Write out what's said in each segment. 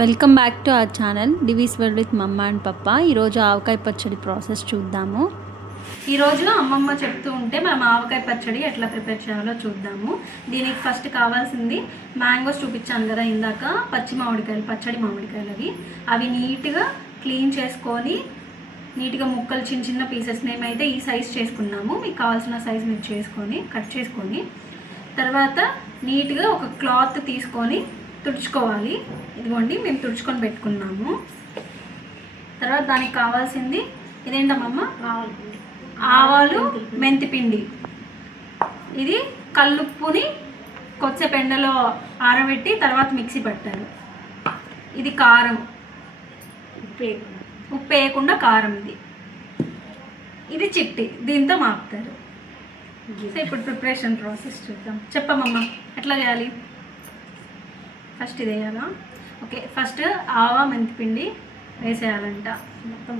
Welcome back to our channel Divi's world with మమ్మ and పప్ప. ఈరోజు ఆవకాయ పచ్చడి ప్రాసెస్ చూద్దాము. ఈరోజు అమ్మమ్మ చెప్తూ ఉంటే మనం ఆవకాయ పచ్చడి ఎట్లా ప్రిపేర్ చేయాలో చూద్దాము. దీనికి ఫస్ట్ కావాల్సింది మ్యాంగోస్ చూపించాను కదా ఇందాక, పచ్చడి మామిడికాయలు అవి నీట్గా క్లీన్ చేసుకొని నీట్గా ముక్కలు చిన్న చిన్న పీసెస్ మేమైతే ఈ సైజ్ చేసుకున్నాము. మీకు కావాల్సిన సైజ్ మీరు చేసుకొని కట్ చేసుకొని తర్వాత నీట్గా ఒక క్లాత్ తీసుకొని తుడుచుకోవాలి. ఇదిగోండి మేము తుడుచుకొని పెట్టుకున్నాము. తర్వాత దానికి కావాల్సింది ఇదేంటమ్మమ్మ, ఆవాలు, మెంతిపిండి, ఇది కల్లుప్పుని కొద్దిసేపు ఎండలో ఆరబెట్టి తర్వాత మిక్సీ పట్టారు. ఇది కారం, ఉప్పు వేయకుండా కారం, ఇది చిట్టి, దీంతో మాపుతారు. సో ఇప్పుడు ప్రిపరేషన్ ప్రాసెస్ చూద్దాం. చెప్పమ్మమ్మ ఎట్లా చేయాలి. ఫస్ట్ ఇది వేయాలా? ఓకే, ఫస్ట్ ఆవా మెంతిపిండి వేసేయాలంట మొత్తం.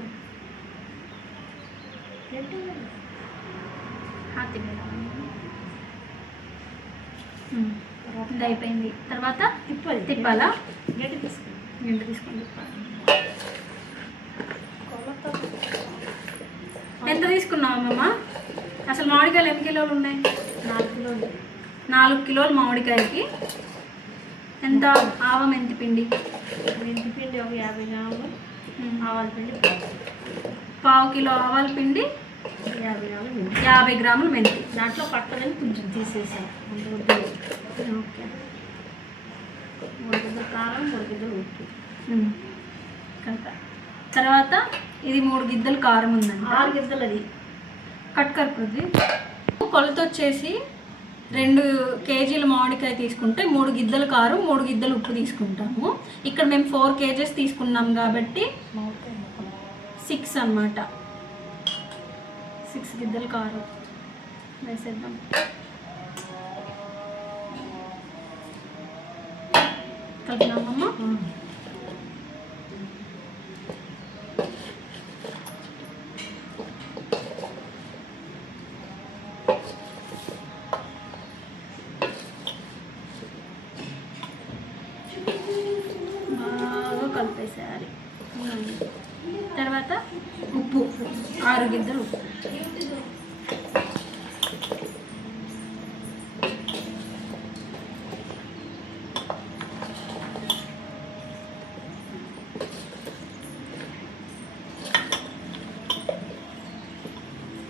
ఇది అయిపోయింది. తర్వాత తిప్పాలా? గంట తీసుకొని తిప్పాలి. ఎంత తీసుకున్నావమ్మమ్మ? అసలు మామిడికాయలు ఎన్ని కిలోలు ఉన్నాయి? 4 కిలోలు. 4 కిలోలు మామిడికాయకి ఎంత ఆవ మెంతిపిండి? ఒక 50 గ్రాములు ఆవాల పిండి, 1/2 కిలో ఆవాల పిండి, 50 గ్రాములు మెంతి. దాంట్లో పట్టదని కొంచెం తీసేసాను. ఓకే, 3 గిద్దలు కారం, 3 గిద్దలు ఉప్పు కనుక. తర్వాత ఇది 3 గిద్దలు కారం ఉందండి, 6 గిద్దలు. అది కట్కర్పది కొలత వచ్చేసి 2 కేజీల మామిడికాయ తీసుకుంటే 3 గిద్దలు కారం, 3 గిద్దలు ఉప్పు తీసుకుంటాము. ఇక్కడ మేము 4 కేజెస్ తీసుకున్నాం కాబట్టి 6 అన్నమాట. 6 గిద్దలు కారం వేసేద్దాం. కలిపినామమ్మ. కలిపేసేయాలి. తర్వాత ఉప్పు, 6 గిద్దలు ఉప్పు.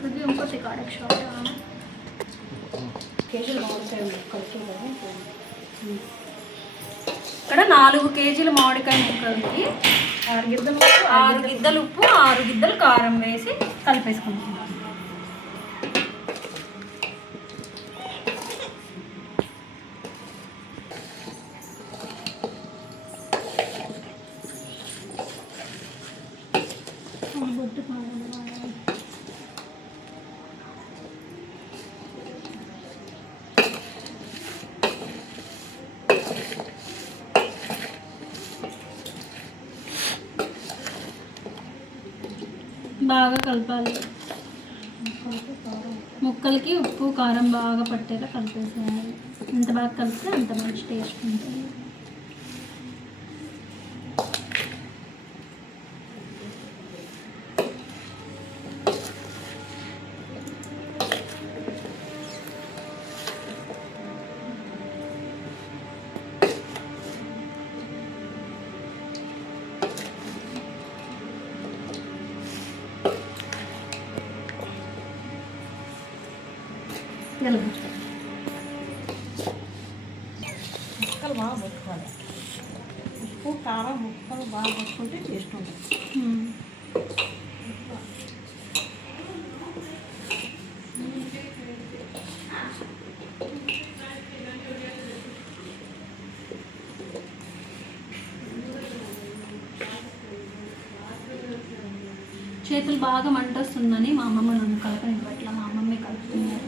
కొద్దిగా ఇంకోటి కాడకు షార్ట్ కేజీలు మామిడికాయ ఇక్కడ 4 కేజీల మామిడికాయ ముక్కలకి 6 గిద్దలు ఉప్పు, 6 గిద్దలు కారం వేసి కలిపేసుకుంటున్నాం. బాగా కలపాలి. ముక్కలకి ఉప్పు కారం బాగా పట్టేలా కలిపేసేయాలి. ఎంత బాగా కలిపితే అంత మంచి టేస్ట్ ఉంటుంది. ముక్కలు బాగా పట్టుకోవాలి. ఉప్పు కారం ముక్కలు బాగా పట్టుకుంటే టేస్ట్ ఉంటుంది. చేతులు బాగా మంట వస్తుందని మా అమ్మమ్మ నన్ను కలపనివ్వట్లా. మా అమ్మమ్మే కలుపుతున్నారు.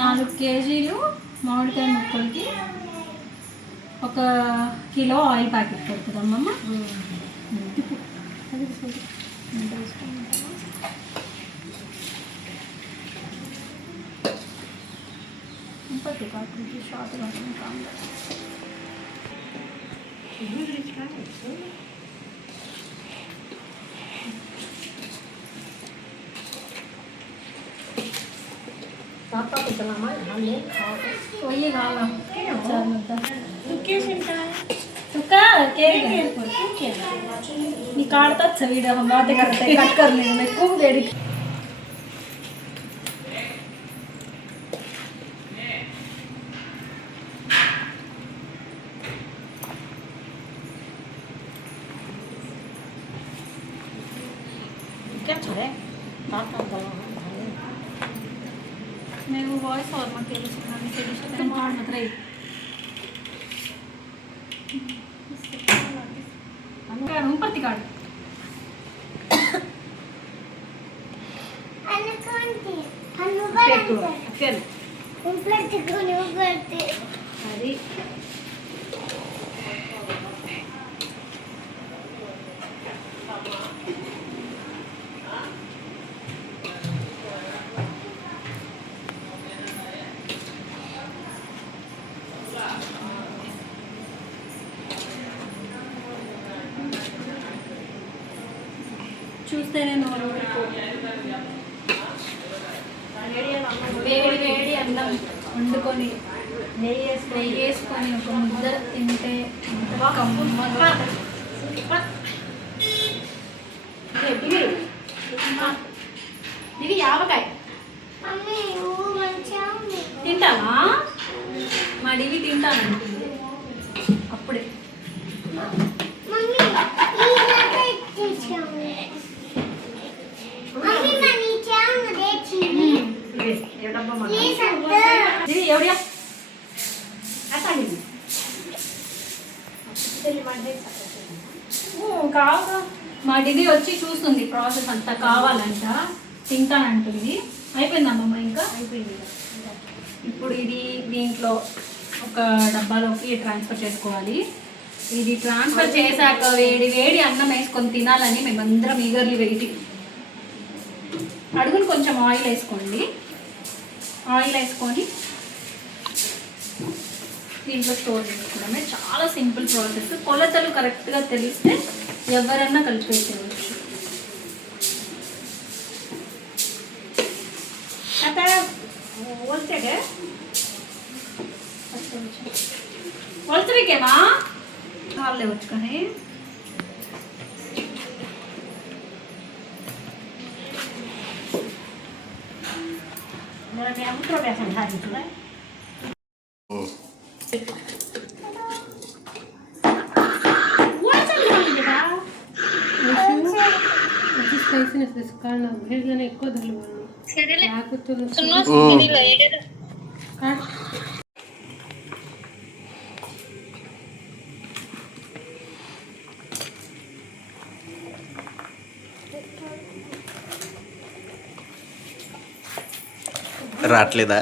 నాలుగు కేజీలు మామిడికాయ ముక్కలకి 1 కిలో ఆయిల్ ప్యాకెట్ పడుతుంది అమ్మమ్మ. ఇంకొకటి కాకుండా షార్ట్ కాకుండా కాంగ్రెస్ పోయి కావాలా नी काढ़ता वीडियो हम बातें करते हैं कट कर लेंगे मैं खूब देरी मैं वो वॉइस और मत केलो सिखाने के लिए तुम और मत रही उम्पत्ति काढ़ अरे చూస్తేనే నోరు వేడి వేడి అన్నం వండుకొని నెయ్యి వేసుకొని ఒక ముద్ద తింటే ఇది యావకాయ తింటావా మా డివి తింటానంటుంది అప్పుడే కావాలా మా డివి వచ్చి చూస్తుంది ప్రాసెస్ అంతా కావాలంట తింటానంటుంది అయిపోయిందమ్మమ్మ ఇంకా అయిపోయింది ఇప్పుడు ఇది దీంట్లో ఒక డబ్బాలోకి ట్రాన్స్ఫర్ చేసుకోవాలి ఇది ట్రాన్స్ఫర్ చేశాక వేడి వేడి అన్నం వేసుకొని తినాలని మేమందరం ఈగర్లీ వెయిటింగ్ అడుగుని కొంచెం ఆయిల్ వేసుకోండి ఆయిల్ వేసుకొని దీంట్లో స్టోర్ చేసుకోవడమే చాలా సింపుల్ ప్రాసెస్ కొలతలు కరెక్ట్గా తెలిస్తే ఎవరన్నా కలిపేసేయచ్చు వలసరికేమా కాళ్ళే వచ్చుకొని स्पाइसीनेस कारण भेड़ जने ఎక్కువ దలువాను రాట్లేదా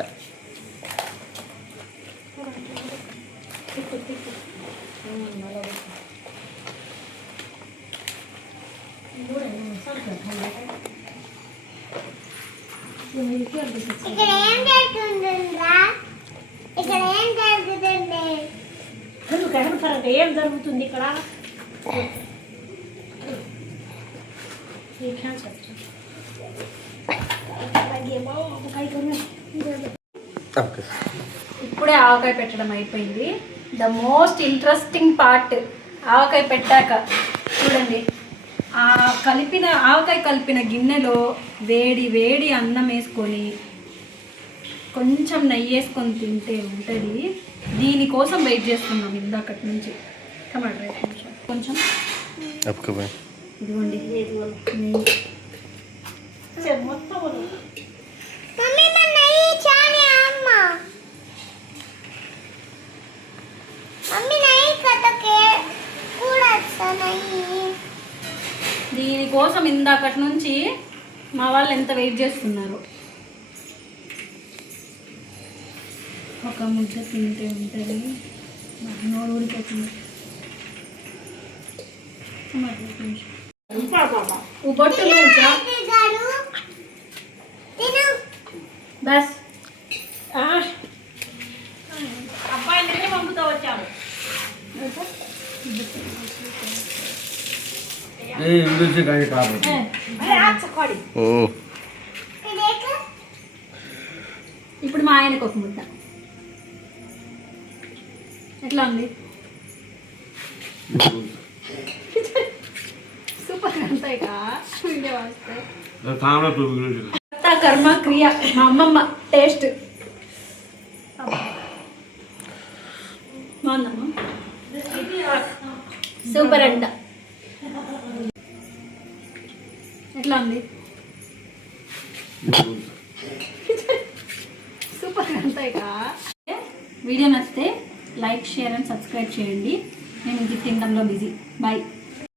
ఏం జరుగుతుంది ఇక్కడ ఇప్పుడే ఆవకాయ పెట్టడం అయిపోయింది ద మోస్ట్ ఇంట్రెస్టింగ్ పార్ట్ ఆవకాయ పెట్టాక చూడండి ఆ కలిపిన ఆవకాయ కలిపిన గిన్నెలో వేడి వేడి అన్నం వేసుకొని కొంచెం నెయ్యి వేసుకొని తింటే ఉంటుంది దీనికోసం వెయిట్ చేస్తున్నాం ఇందాకటి నుంచి టమాటా కొంచెం ఇదిగోండి నెయ్యి మొత్తం దీనికోసం ఇందాకటి నుంచి మా వాళ్ళు ఎంత వెయిట్ చేస్తున్నారు ఒక ముద్ద తింటే ఉంటుంది నోరు ఊరిపోతుంది బొట్టు నుంచా బస్ అబ్బాయి దగ్గర పంపుతా వచ్చాము ఇప్పుడు మా ఆయనకు ఒక ముద్ద ఎట్లా ఉంది సూపర్ అంతాయిగా వీడియో వస్తాయి కర్మ క్రియ మా అమ్మమ్మ టేస్ట్ బాగుందమ్మా సూపర్ అంట ఎట్లా ఉంది సూపర్ అంతాయిగా వీడియో నచ్చితే లైక్ షేర్ అండ్ సబ్స్క్రైబ్ చేయండి నేను ఇది తినడంలో బిజీ బాయ్